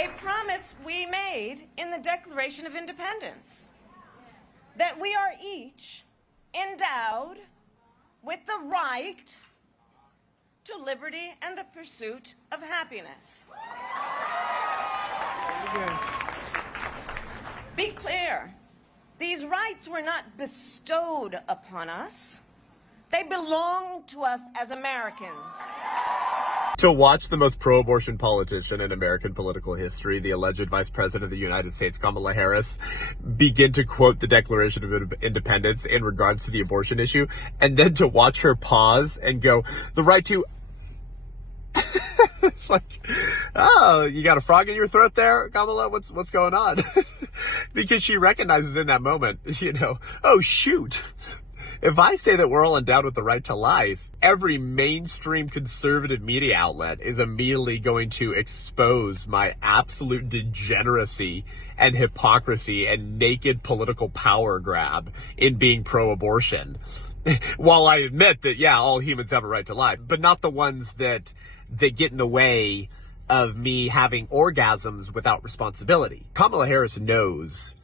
a promise we made in the Declaration of Independence, that we are each endowed with the right to liberty and the pursuit of happiness. Be clear, these rights were not bestowed upon us. They belong to us as Americans. To watch the most pro-abortion politician in American political history, the alleged Vice President of the United States, KAMALA Harris, begin to quote the Declaration of Independence in regards to the abortion issue, and then to watch her pause and go, the right to... like, oh, you got a frog in your throat there, Kamala? What's going on? Because she recognizes in that moment, oh, shoot. If I say that we're all endowed with the right to life, every mainstream conservative media outlet is immediately going to expose my absolute degeneracy and hypocrisy and naked political power grab in being pro-abortion. While I admit that, yeah, all humans have a right to life, but not the ones that get in the way of me having orgasms without responsibility. Kamala Harris knows,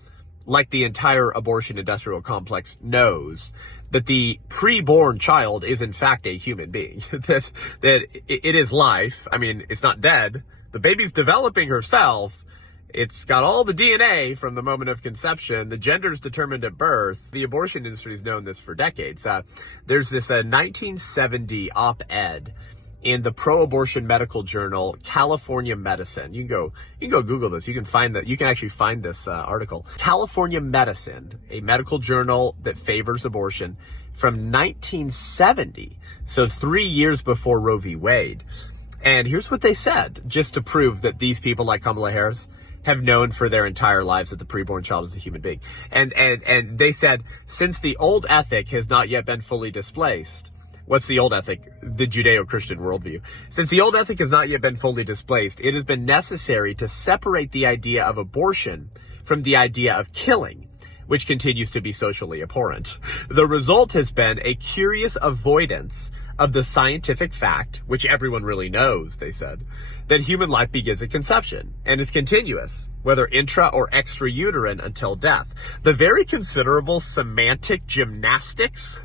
like the entire abortion industrial complex knows, that the preborn child is in fact a human being, that it is life. I mean, it's not dead. The baby's developing herself. It's got all the DNA from the moment of conception. The gender is determined at birth. The abortion industry has known this for decades. There's this 1970 op-ed in the pro-abortion medical journal, California Medicine. You can go Google this. You can find that. You can actually find this article. California Medicine, a medical journal that favors abortion, from 1970. So 3 years before Roe v. Wade. And here's what they said, just to prove that these people like Kamala Harris have known for their entire lives that the preborn child is a human being. And they said, since the old ethic has not yet been fully displaced. What's the old ethic? The Judeo-Christian worldview. Since the old ethic has not yet been fully displaced, it has been necessary to separate the idea of abortion from the idea of killing, which continues to be socially abhorrent. The result has been a curious avoidance of the scientific fact, which everyone really knows, they said, that human life begins at conception and is continuous, whether intra or extrauterine, until death. The very considerable semantic gymnastics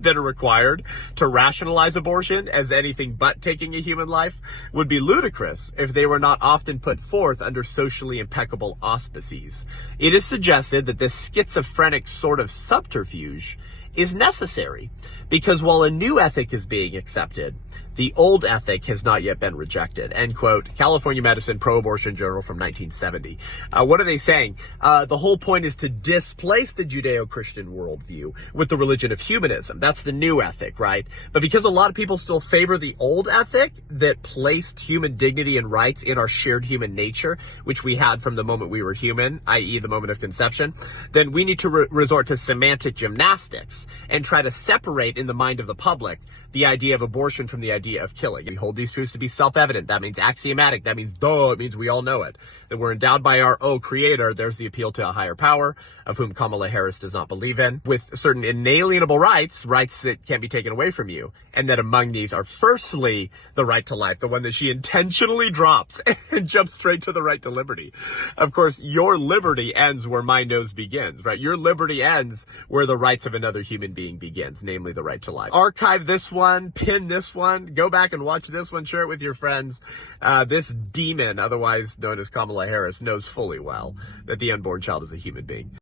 that are required to rationalize abortion as anything but taking a human life would be ludicrous if they were not often put forth under socially impeccable auspices. It is suggested that this schizophrenic sort of subterfuge is necessary because while a new ethic is being accepted, the old ethic has not yet been rejected. End quote. California Medicine Pro-Abortion Journal from 1970. What are they saying? The whole point is to displace the Judeo-Christian worldview with the religion of humanism. That's the new ethic, right? But because a lot of people still favor the old ethic that placed human dignity and rights in our shared human nature, which we had from the moment we were human, i.e. the moment of conception, then we need to resort to semantic gymnastics and try to separate in the mind of the public the idea of abortion from the idea of killing. We hold these truths to be self-evident. That means axiomatic. That means duh. It means we all know it. That we're endowed by our creator. There's the appeal to a higher power, of whom Kamala Harris does not believe in, with certain inalienable rights that can't be taken away from you. And that among these are firstly the right to life, the one that she intentionally drops and jumps straight to the right to liberty. Of course, your liberty ends where my nose begins, right? Your liberty ends where the rights of another human being begins, namely the right to life. Archive this one, pin this one, go back and watch this one, share it with your friends. This demon, otherwise known as Kamala Harris, knows fully well that the unborn child is a human being.